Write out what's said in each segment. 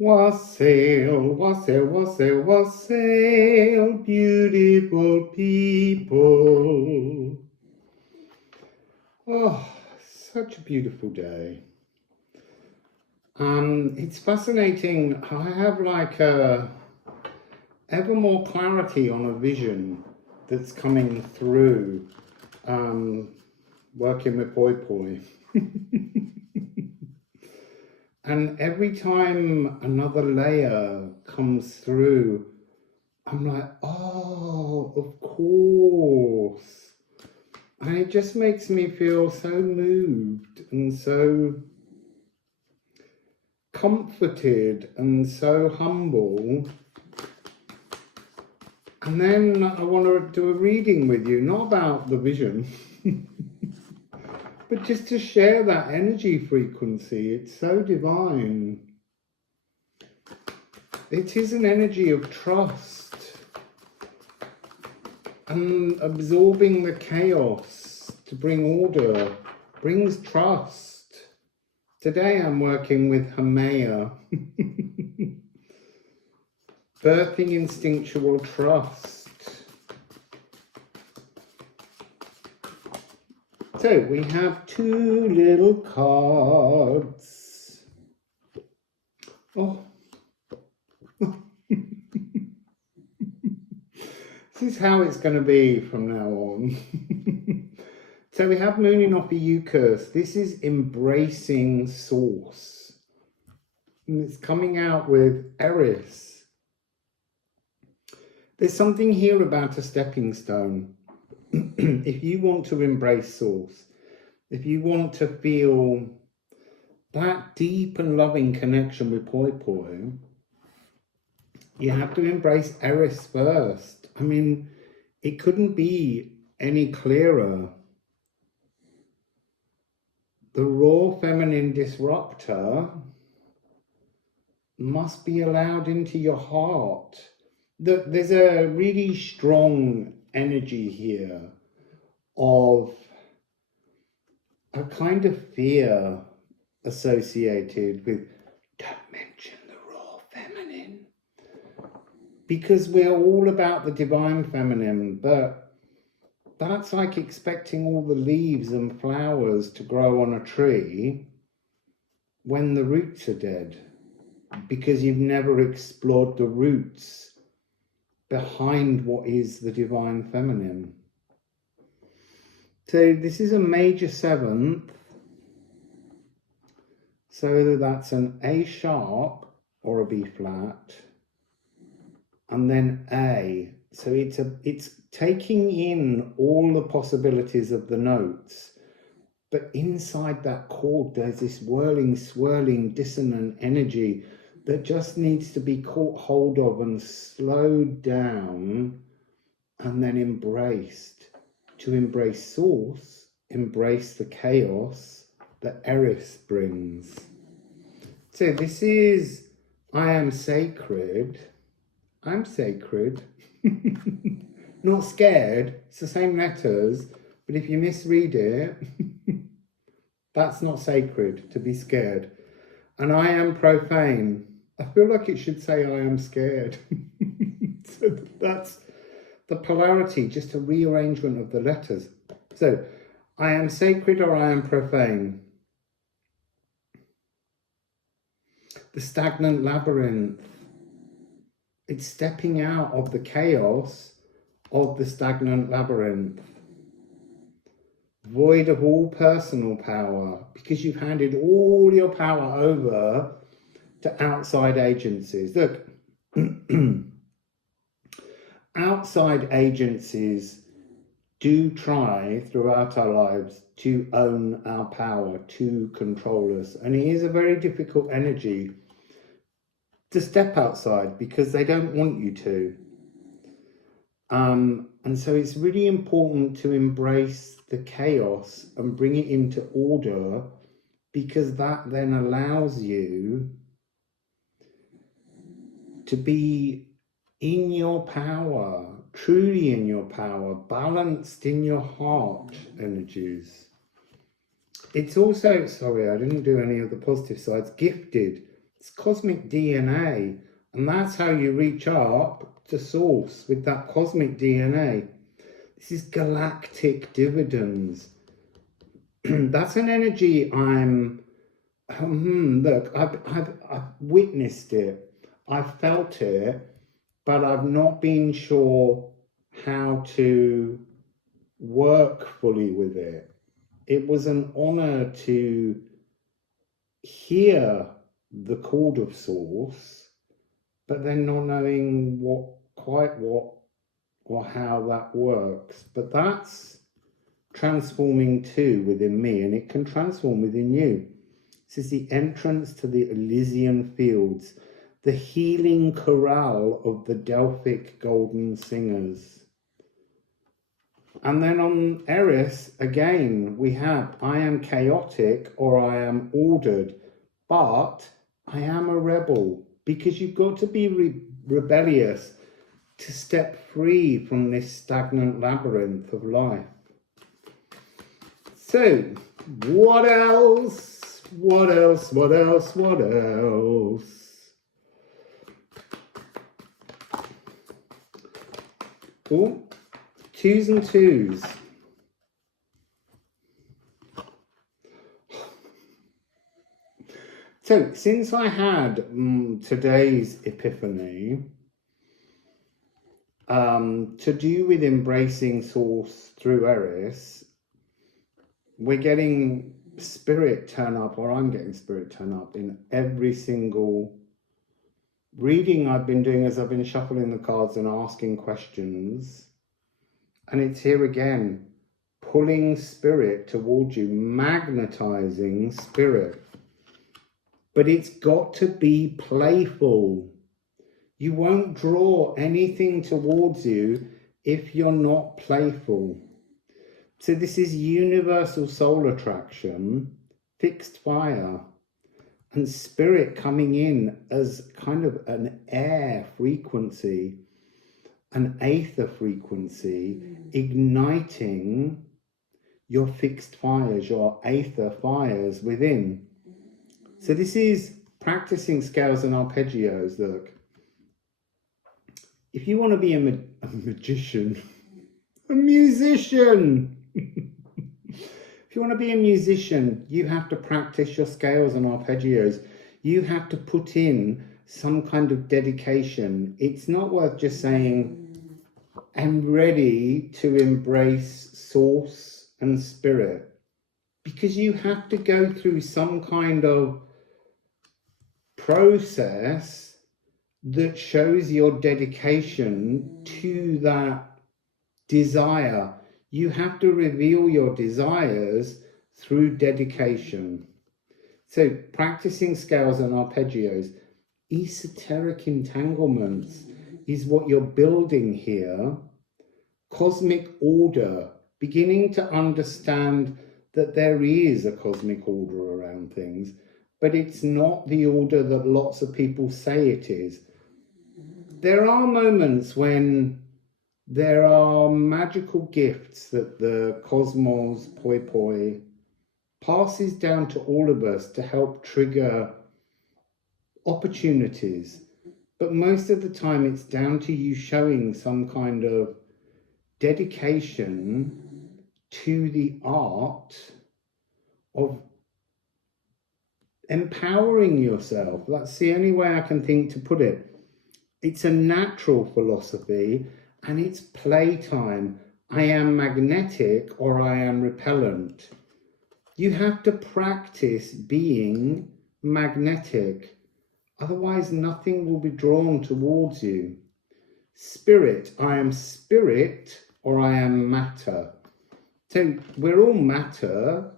Wassail, wassail, wassail, wassail, beautiful people. Oh, such a beautiful day. It's fascinating. I have like ever more clarity on a vision that's coming through working with Poi Poi. And every time another layer comes through, I'm like, oh, of course. And it just makes me feel so moved and so comforted and so humble. And then I want to do a reading with you, not about the vision, but just to share that energy frequency. It's so divine. It is an energy of trust and absorbing the chaos to bring order brings trust. Today I'm working with Hermetic birthing instinctual trust. So we have two little cards. Oh. This is how it's going to be from now on. So we have Moon in Ophiuchus. This is embracing source. And it's coming out with Eris. There's something here about a stepping stone. If you want to embrace source, if you want to feel that deep and loving connection with Poi Poi, you have to embrace Eris first. I mean, it couldn't be any clearer. The raw feminine disruptor must be allowed into your heart. There's a really strong energy here of a kind of fear associated with, don't mention the raw feminine. Because we're all about the divine feminine, but that's like expecting all the leaves and flowers to grow on a tree when the roots are dead, because you've never explored the roots behind what is the divine feminine. So this is a major seventh. So that's an A sharp or a B flat, and then A. So it's taking in all the possibilities of the notes, but inside that chord there's this whirling, swirling, dissonant energy that just needs to be caught hold of and slowed down and then embraced. To embrace source, embrace the chaos that Eris brings. So this is, I am sacred. I'm sacred. Not scared. It's the same letters, but if you misread it, that's not sacred, to be scared. And I am profane. I feel like it should say I am scared. So that's the polarity, just a rearrangement of the letters. So I am sacred or I am profane. The stagnant labyrinth. It's stepping out of the chaos of the stagnant labyrinth. Void of all personal power, because you've handed all your power over to outside agencies. Look, outside agencies do try throughout our lives to own our power, to control us. And it is a very difficult energy to step outside because they don't want you to. And so it's really important to embrace the chaos and bring it into order, because that then allows you to be in your power, truly in your power, balanced in your heart energies. It's also, sorry, I didn't do any of the positive sides, gifted. It's cosmic DNA. And that's how you reach up to source with that cosmic DNA. This is galactic dividends. That's an energy I'm, look, I've witnessed it. I've felt it, but I've not been sure how to work fully with it. It was an honor to hear the chord of source, but then not knowing quite what or how that works. But that's transforming too within me, and it can transform within you. This is the entrance to the Elysian fields, the healing chorale of the Delphic golden singers. And then on Eris, again, we have, I am chaotic or I am ordered, but I am a rebel, because you've got to be rebellious to step free from this stagnant labyrinth of life. So, what else? What else? What else? What else? Oh, 2s and 2s. So, since I had today's epiphany, to do with embracing source through Eris, we're getting spirit turn up, or I'm getting spirit turn up in every single reading I've been doing as I've been shuffling the cards and asking questions. And it's here again, pulling spirit towards you, magnetizing spirit. But it's got to be playful. You won't draw anything towards you if you're not playful. So this is universal soul attraction, fixed fire, and spirit coming in as kind of an air frequency, an aether frequency, igniting your fixed fires, your aether fires within. So this is practicing scales and arpeggios. Look, if you want to be a magician, a musician, if you want to be a musician, you have to practice your scales and arpeggios. You have to put in some kind of dedication. It's not worth just saying, I'm ready to embrace source and spirit, because you have to go through some kind of process that shows your dedication to that desire. You have to reveal your desires through dedication. So practicing scales and arpeggios, esoteric entanglements is what you're building here. Cosmic order, beginning to understand that there is a cosmic order around things, but it's not the order that lots of people say it is. There are moments when there are magical gifts that the cosmos, poi poi, passes down to all of us to help trigger opportunities. But most of the time it's down to you showing some kind of dedication to the art of empowering yourself. That's the only way I can think to put it. It's a natural philosophy, and it's playtime. I am magnetic or I am repellent. You have to practice being magnetic. Otherwise, nothing will be drawn towards you. Spirit, I am spirit or I am matter. So we're all matter,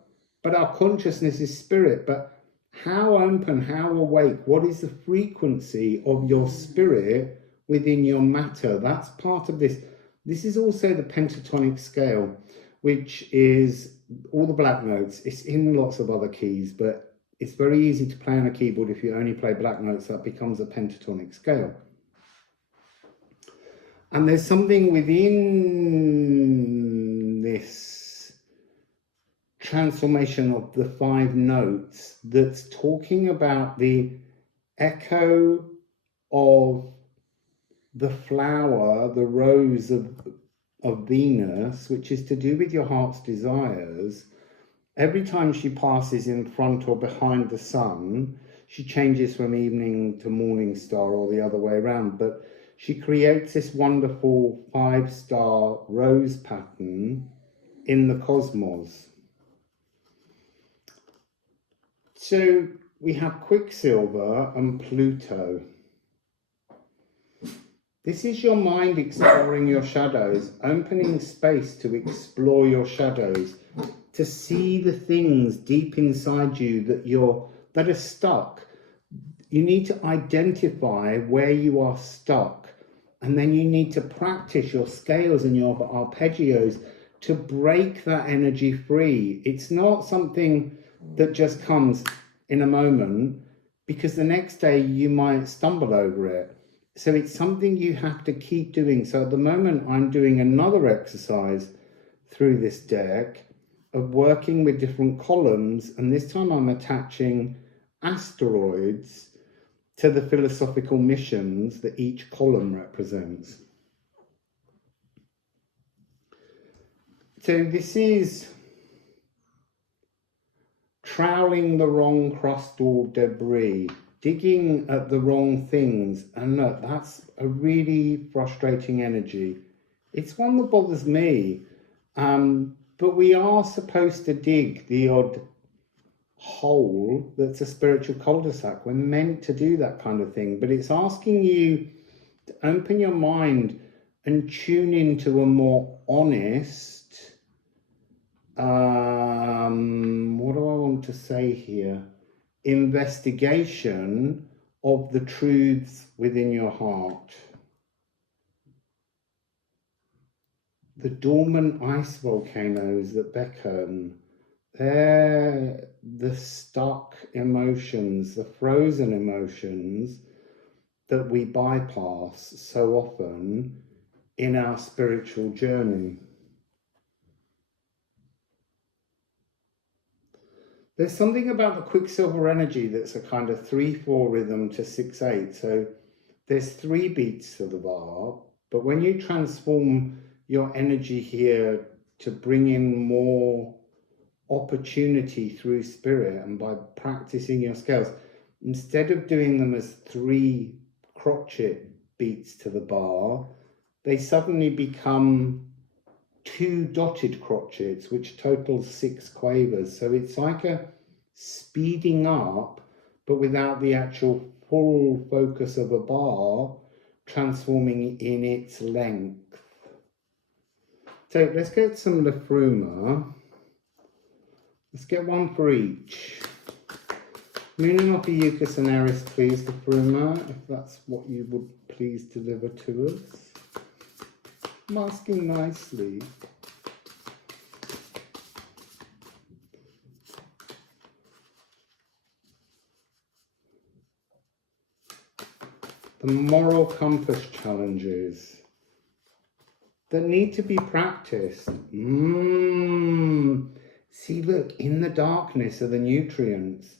but our consciousness is spirit. But how open, how awake, what is the frequency of your spirit within your matter? That's part of this. This is also the pentatonic scale, which is all the black notes. It's in lots of other keys, but it's very easy to play on a keyboard. If you only play black notes, that becomes a pentatonic scale. And there's something within this transformation of the 5 notes that's talking about the echo of the flower, the rose of Venus, which is to do with your heart's desires. Every time she passes in front or behind the sun, she changes from evening to morning star or the other way around, but she creates this wonderful 5-star rose pattern in the cosmos. So we have Quicksilver and Pluto. This is your mind exploring your shadows, opening space to explore your shadows, to see the things deep inside you that are stuck. You need to identify where you are stuck, and then you need to practice your scales and your arpeggios to break that energy free. It's not something that just comes in a moment, because the next day you might stumble over it. So it's something you have to keep doing. So at the moment I'm doing another exercise through this deck of working with different columns, and this time I'm attaching asteroids to the philosophical missions that each column represents. So this is troweling the wrong crust or debris, digging at the wrong things, and look, that's a really frustrating energy. It's one that bothers me, but we are supposed to dig the odd hole that's a spiritual cul-de-sac. We're meant to do that kind of thing, but it's asking you to open your mind and tune into a more honest, what do I want to say here? Investigation of the truths within your heart. The dormant ice volcanoes that beckon, they're the stuck emotions, the frozen emotions that we bypass so often in our spiritual journey. There's something about the Quicksilver energy that's a kind of 3/4 rhythm to 6/8. So there's 3 beats to the bar, but when you transform your energy here to bring in more opportunity through spirit and by practicing your scales, instead of doing them as 3 crotchet beats to the bar, they suddenly become 2 dotted crotchets, which totals 6 quavers. So it's like a speeding up, but without the actual full focus of a bar transforming in its length. So let's get some Liffruma. Let's get one for each. Mooning off a Eucus and Eris, please, Liffruma, if that's what you would please deliver to us. Masking nicely. The moral compass challenges that need to be practiced. See, look, in the darkness are the nutrients.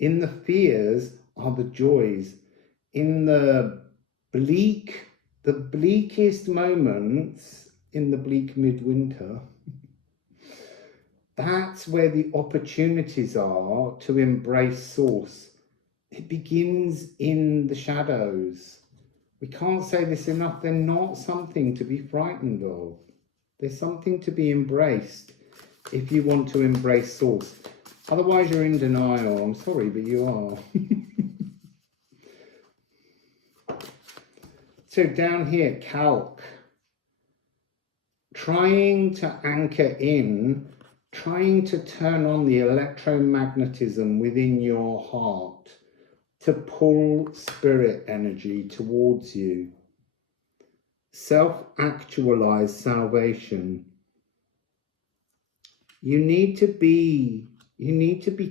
In the fears are the joys. In the bleakest moments, in the bleak midwinter, that's where the opportunities are to embrace source. It begins in the shadows. We can't say this enough. They're not something to be frightened of. They're something to be embraced if you want to embrace source. Otherwise, you're in denial. I'm sorry, but you are. So down here, calc. Trying to anchor in, trying to turn on the electromagnetism within your heart to pull spirit energy towards you. Self-actualized salvation. You need to be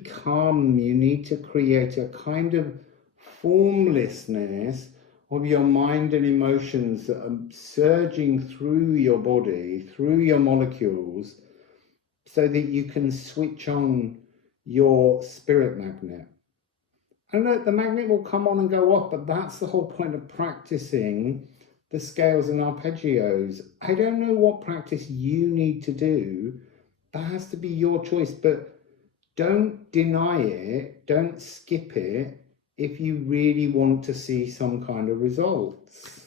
calm. You need to create a kind of formlessness of your mind and emotions that are surging through your body, through your molecules, so that you can switch on your spirit magnet. And look, the magnet will come on and go off, but that's the whole point of practicing the scales and arpeggios. I don't know what practice you need to do. That has to be your choice, but don't deny it, don't skip it if you really want to see some kind of results.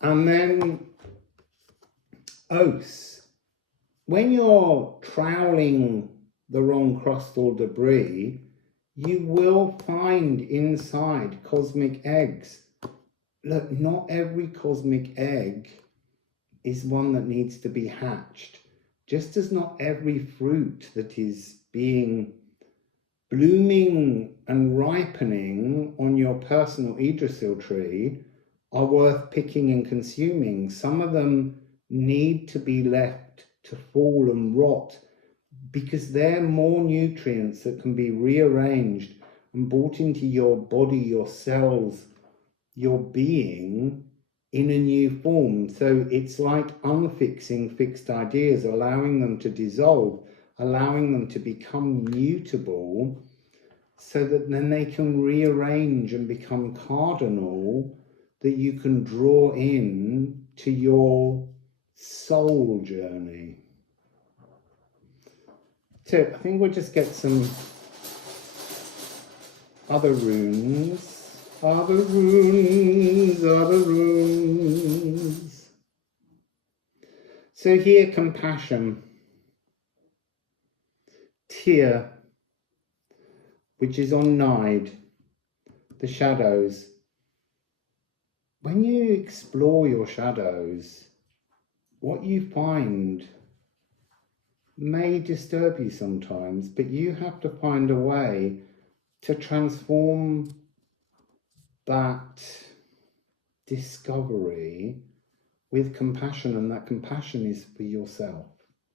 And then oaths. When you're troweling the wrong crust or debris, you will find inside cosmic eggs. Look, not every cosmic egg is one that needs to be hatched. Just as not every fruit that is blooming and ripening on your personal Yggdrasil tree are worth picking and consuming. Some of them need to be left to fall and rot because they're more nutrients that can be rearranged and brought into your body, your cells, your being in a new form. So it's like unfixing fixed ideas, allowing them to dissolve, allowing them to become mutable, so that then they can rearrange and become cardinal, that you can draw in to your soul journey. So I think we'll just get some other runes. Other runes. So here, compassion. Tear, which is on Nide, the shadows. When you explore your shadows, what you find may disturb you sometimes, but you have to find a way to transform that discovery with compassion, and that compassion is for yourself.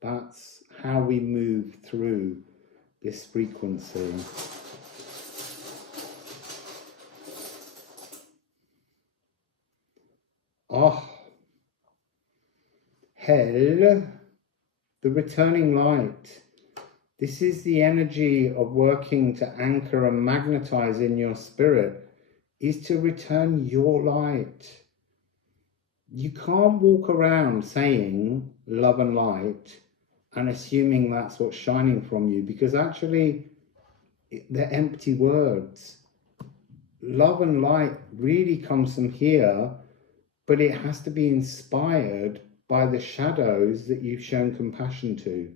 That's how we move through this frequency. Oh, hell, the returning light. This is the energy of working to anchor and magnetize in your spirit, is to return your light. You can't walk around saying love and light and assuming that's what's shining from you, because actually they're empty words. Love and light really comes from here, but it has to be inspired by the shadows that you've shown compassion to.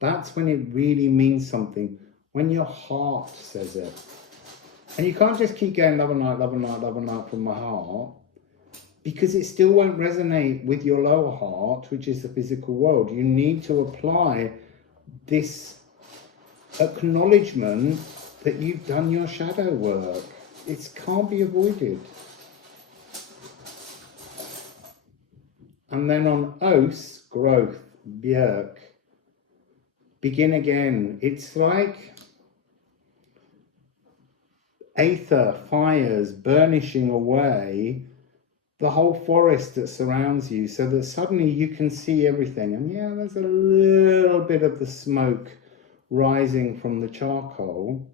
That's when it really means something, when your heart says it. And you can't just keep going love and light, love and light, love and light from my heart, because it still won't resonate with your lower heart, which is the physical world. You need to apply this acknowledgement that you've done your shadow work. It can't be avoided. And then on oaths, growth, björk, begin again. It's like aether, fires, burnishing away the whole forest that surrounds you, so that suddenly you can see everything. And yeah, there's a little bit of the smoke rising from the charcoal.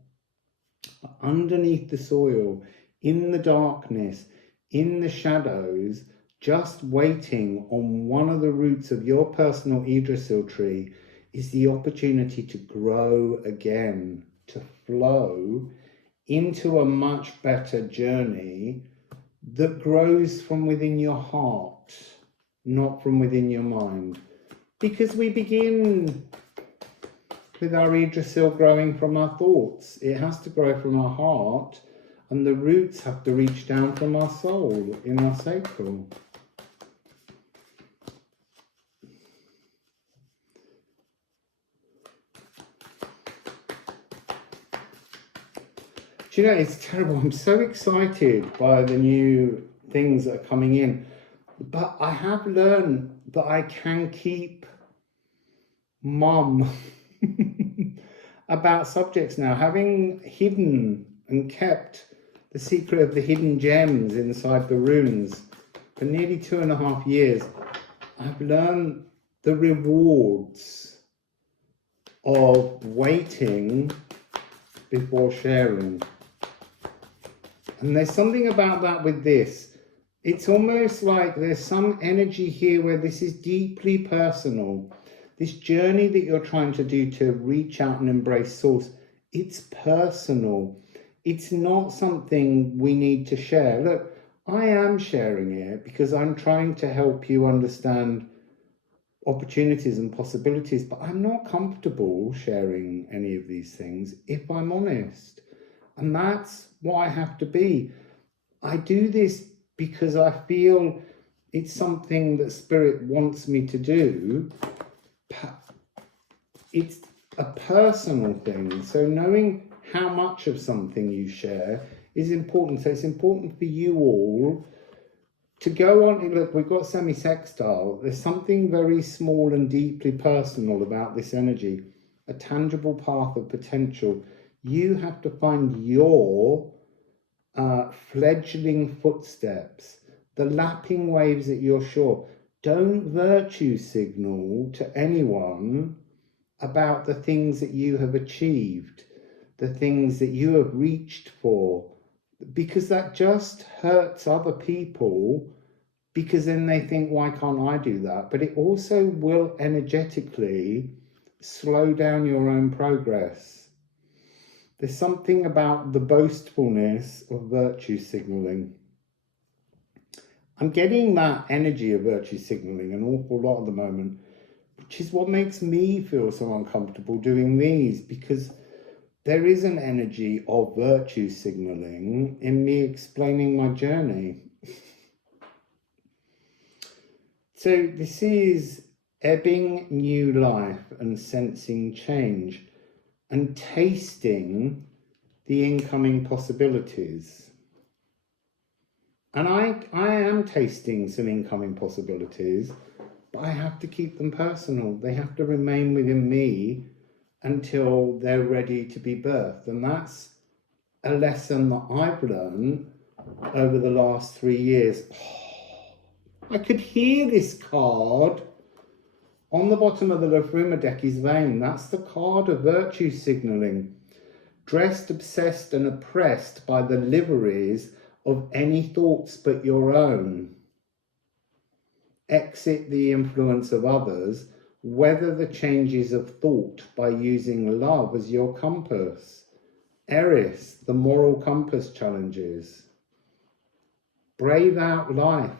Underneath the soil, in the darkness, in the shadows, just waiting on one of the roots of your personal Yggdrasil tree is the opportunity to grow again, to flow into a much better journey that grows from within your heart, not from within your mind. Because we begin with our Yggdrasil growing from our thoughts. It has to grow from our heart, and the roots have to reach down from our soul, in our sacral. Do you know, it's terrible. I'm so excited by the new things that are coming in. But I have learned that I can keep mum about subjects now. Having hidden and kept the secret of the hidden gems inside the runes for nearly 2.5 years, I've learned the rewards of waiting before sharing. And there's something about that with this. It's almost like there's some energy here where this is deeply personal. This journey that you're trying to do to reach out and embrace source, it's personal. It's not something we need to share. Look, I am sharing it because I'm trying to help you understand opportunities and possibilities, but I'm not comfortable sharing any of these things if I'm honest. And that's what I have to be. I do this because I feel it's something that Spirit wants me to do. It's a personal thing. So knowing how much of something you share is important. So it's important for you all to go on. Look, we've got semi-sextile. There's something very small and deeply personal about this energy, a tangible path of potential. You have to find your fledgling footsteps, the lapping waves that you're sure. Don't virtue signal to anyone about the things that you have achieved, the things that you have reached for, because that just hurts other people, because then they think, why can't I do that? But it also will energetically slow down your own progress. There's something about the boastfulness of virtue signaling. I'm getting that energy of virtue signaling an awful lot at the moment, which is what makes me feel so uncomfortable doing these, because there is an energy of virtue signaling in me explaining my journey. So this is ebbing new life and sensing change and tasting the incoming possibilities. And I am tasting some incoming possibilities, but I have to keep them personal. They have to remain within me until they're ready to be birthed. And that's a lesson that I've learned over the last 3 years. I could hear this card on the bottom of the Liffruma deck is Vain. That's the card of virtue signaling. Dressed, obsessed and oppressed by the liveries of any thoughts but your own. Exit the influence of others. Weather the changes of thought by using love as your compass. Eris, the moral compass challenges. Brave out life.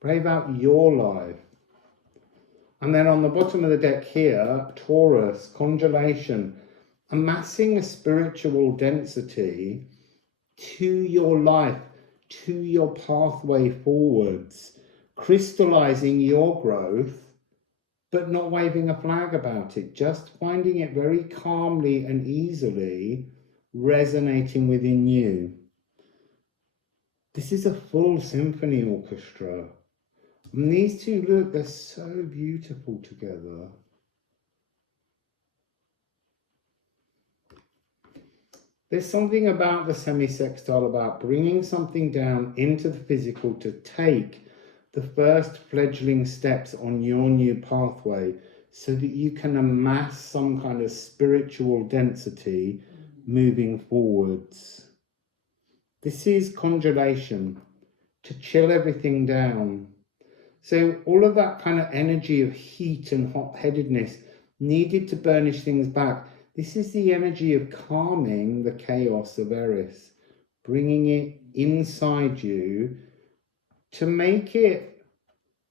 Brave out your life. And then on the bottom of the deck here, Taurus, congelation, amassing a spiritual density to your life, to your pathway forwards, crystallizing your growth, but not waving a flag about it, just finding it very calmly and easily resonating within you. This is a full symphony orchestra. And these two, look, they're so beautiful together. There's something about the semi-sextile, about bringing something down into the physical to take the first fledgling steps on your new pathway so that you can amass some kind of spiritual density moving forwards. This is congelation, to chill everything down. So all of that kind of energy of heat and hot-headedness needed to burnish things back. This is the energy of calming the chaos of Eris, bringing it inside you to make it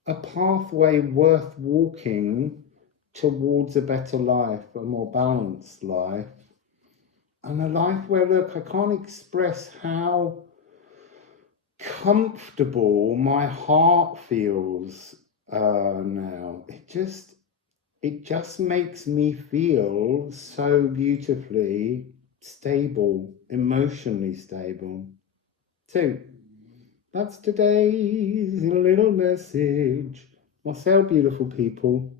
a pathway worth walking towards a better life, a more balanced life, and a life where, look, I can't express how comfortable my heart feels now. It just makes me feel so beautifully stable, emotionally stable. So that's today's little message. Wassail, beautiful people.